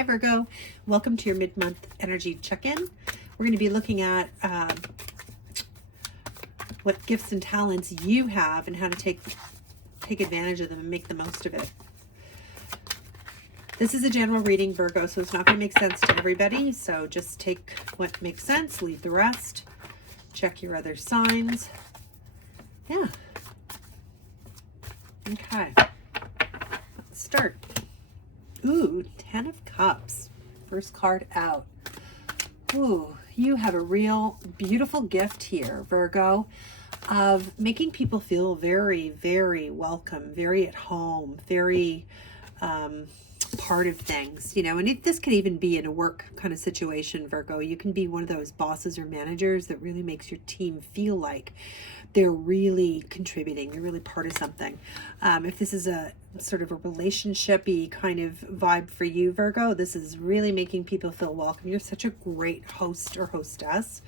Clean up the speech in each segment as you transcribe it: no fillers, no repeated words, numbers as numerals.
Hi Virgo, welcome to your mid-month energy check-in. We're going to be looking at what gifts and talents you have and how to take advantage of them and make the most of it. This is a general reading, Virgo, so it's not going to make sense to everybody. So just take what makes sense, leave the rest. Check your other signs. Yeah. Okay. Let's start. Ooh, 10 of Cups. First card out. Ooh, you have a real beautiful gift here, Virgo, of making people feel very, very welcome, very at home, very part of things, you know. And this could even be in a work kind of situation, Virgo. You can be one of those bosses or managers that really makes your team feel like they're really contributing, they're really part of something. If this is a sort of a relationship-y kind of vibe for you, Virgo, this is really making people feel welcome. You're such a great host or hostess.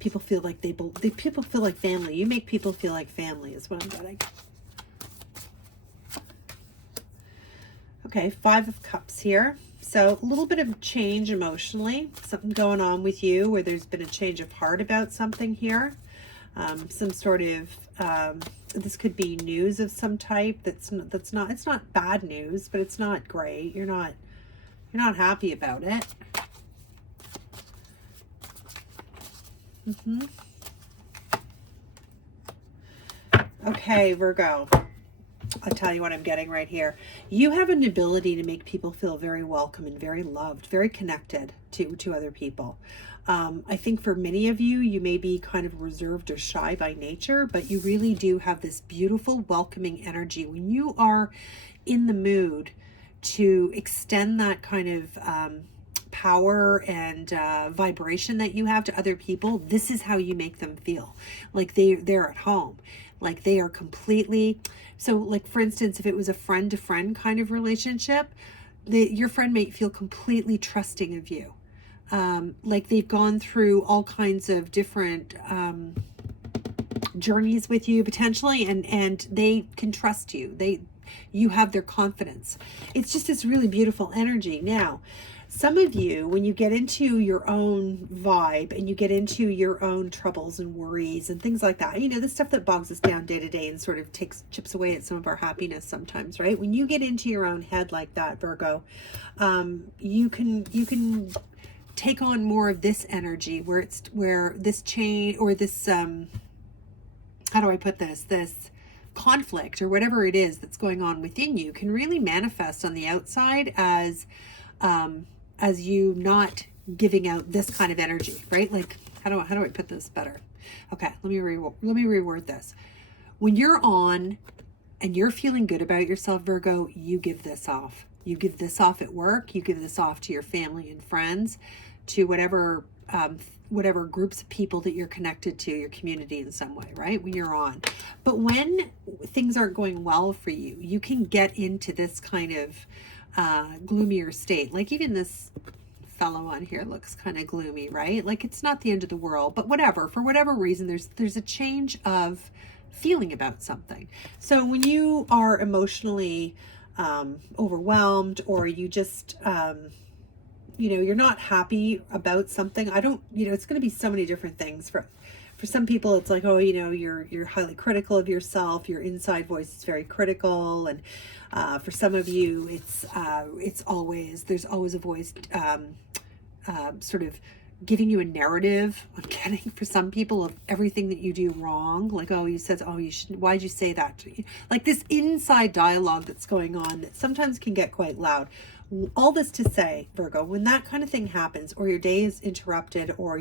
People feel like people feel like family. You make people feel like family is what I'm getting. Okay, 5 of Cups here. So a little bit of change emotionally, something going on with you where there's been a change of heart about something here. Some sort of this could be news of some type it's not bad news, but it's not great. You're not happy about it. Okay, Virgo, I'll tell you what I'm getting right here. You have an ability to make people feel very welcome and very loved, very connected to other people. I think for many of you, you may be kind of reserved or shy by nature, but you really do have this beautiful, welcoming energy. When you are in the mood to extend that kind of power and vibration that you have to other people, this is how you make them feel. Like they're at home. Like they are completely... So like, for instance, if it was a friend-to-friend kind of relationship, your friend may feel completely trusting of you. Like they've gone through all kinds of different journeys with you potentially, and they can trust you. You have their confidence. It's just this really beautiful energy. Now, some of you, when you get into your own vibe and you get into your own troubles and worries and things like that, you know, the stuff that bogs us down day to day and sort of chips away at some of our happiness sometimes, right? When you get into your own head like that, Virgo, you can take on more of this energy where this change or this how do I put this conflict or whatever it is that's going on within you can really manifest on the outside as you not giving out this kind of energy, right? Like how do I put this better? Okay, let me reword this. When you're on and you're feeling good about yourself, Virgo, you give this off. You give this off at work. You give this off to your family and friends, to whatever groups of people that you're connected to, your community in some way, right? When you're on. But when things aren't going well for you, you can get into this kind of gloomier state. Like even this fellow on here looks kind of gloomy, right? Like it's not the end of the world, but whatever, for whatever reason, there's a change of feeling about something. So when you are emotionally overwhelmed, or you just you know, you're not happy about something, it's going to be so many different things. For some people, it's like, oh, you know, you're highly critical of yourself. Your inside voice is very critical, and for some of you, there's always a voice sort of giving you a narrative. I'm getting for some people of everything that you do wrong. Like, oh, you said, oh, you shouldn't. Why'd you say that? Like this inside dialogue that's going on that sometimes can get quite loud. All this to say, Virgo, when that kind of thing happens, or your day is interrupted, or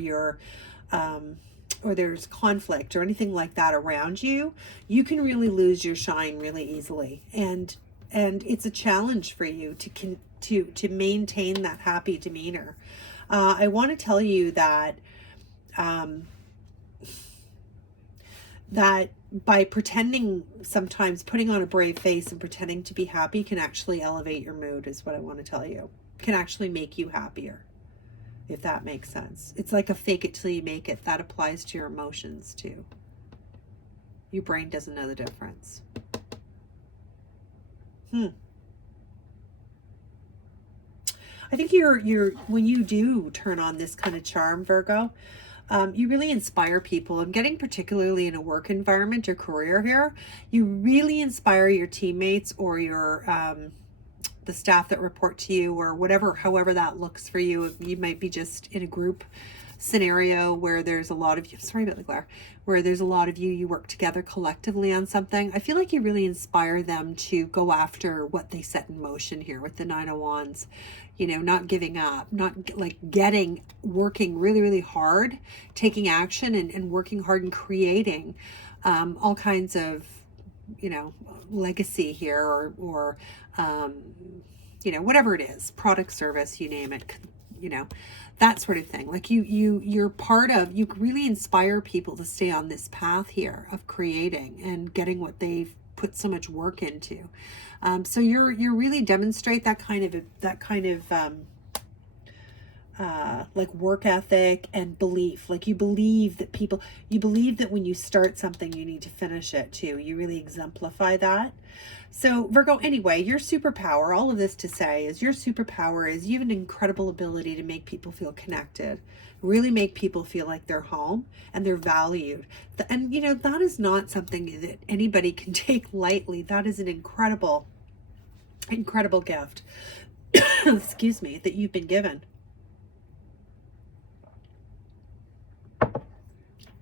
or there's conflict or anything like that around you, you can really lose your shine really easily, and it's a challenge for you to maintain that happy demeanor. I want to tell you that that by pretending, sometimes putting on a brave face and pretending to be happy can actually elevate your mood, is what I want to tell you. Can actually make you happier, if that makes sense. It's like a fake it till you make it. That applies to your emotions too. Your brain doesn't know the difference. I think you're when you do turn on this kind of charm, Virgo, you really inspire people. I'm getting particularly in a work environment or career here. You really inspire your teammates or your the staff that report to you, or whatever, however that looks for you. You might be just in a group scenario where there's a lot of you, sorry about the glare, where there's a lot of you work together collectively on something. I feel like you really inspire them to go after what they set in motion here with the Nine of Wands. You know, not giving up, not like working really, really hard, taking action and working hard and creating all kinds of, you know, legacy here, or you know, whatever it is, product, service, you name it, you know, that sort of thing. Like you're part of, you really inspire people to stay on this path here of creating and getting what they've put so much work into. So you're really demonstrate that kind of like work ethic and belief. Like you believe that when you start something, you need to finish it too. You really exemplify that. So Virgo, anyway, your superpower, all of this to say is your superpower is you have an incredible ability to make people feel connected, really make people feel like they're home and they're valued. And you know, that is not something that anybody can take lightly. That is an incredible gift, excuse me, that you've been given.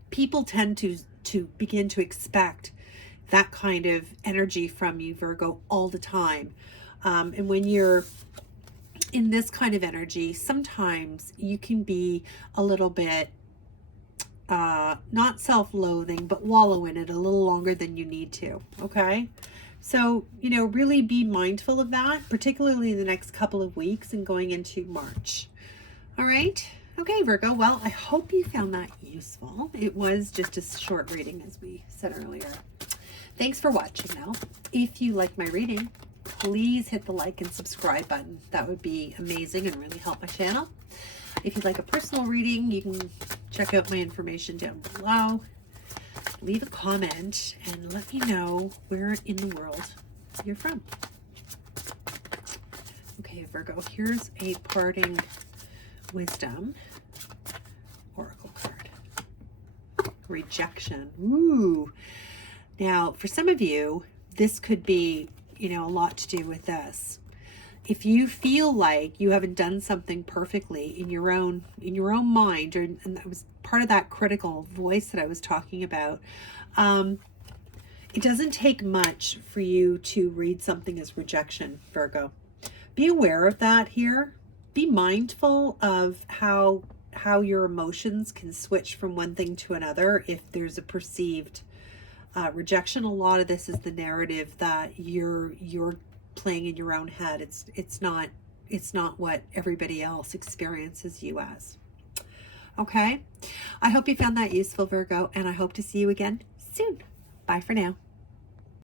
People tend to begin to expect that kind of energy from you, Virgo, all the time. And when you're in this kind of energy, sometimes you can be a little bit, not self-loathing, but wallow in it a little longer than you need to, okay? So, you know, really be mindful of that, particularly in the next couple of weeks and going into March. All right. Okay, Virgo, well, I hope you found that useful. It was just a short reading, as we said earlier. Thanks for watching now. If you like my reading, please hit the like and subscribe button. That would be amazing and really help my channel. If you'd like a personal reading, you can check out my information down below. Leave a comment and let me know where in the world you're from. Okay, Virgo, here's a parting wisdom oracle card. Rejection. Ooh. Now, for some of you, this could be, you know, a lot to do with this. If you feel like you haven't done something perfectly in your own mind, and that was part of that critical voice that I was talking about, it doesn't take much for you to read something as rejection, Virgo. Be aware of that here. Be mindful of how your emotions can switch from one thing to another if there's a perceived rejection. A lot of this is the narrative that you're playing in your own head. It's not what everybody else experiences you as. Okay, I hope you found that useful, Virgo, and I hope to see you again soon. Bye for now.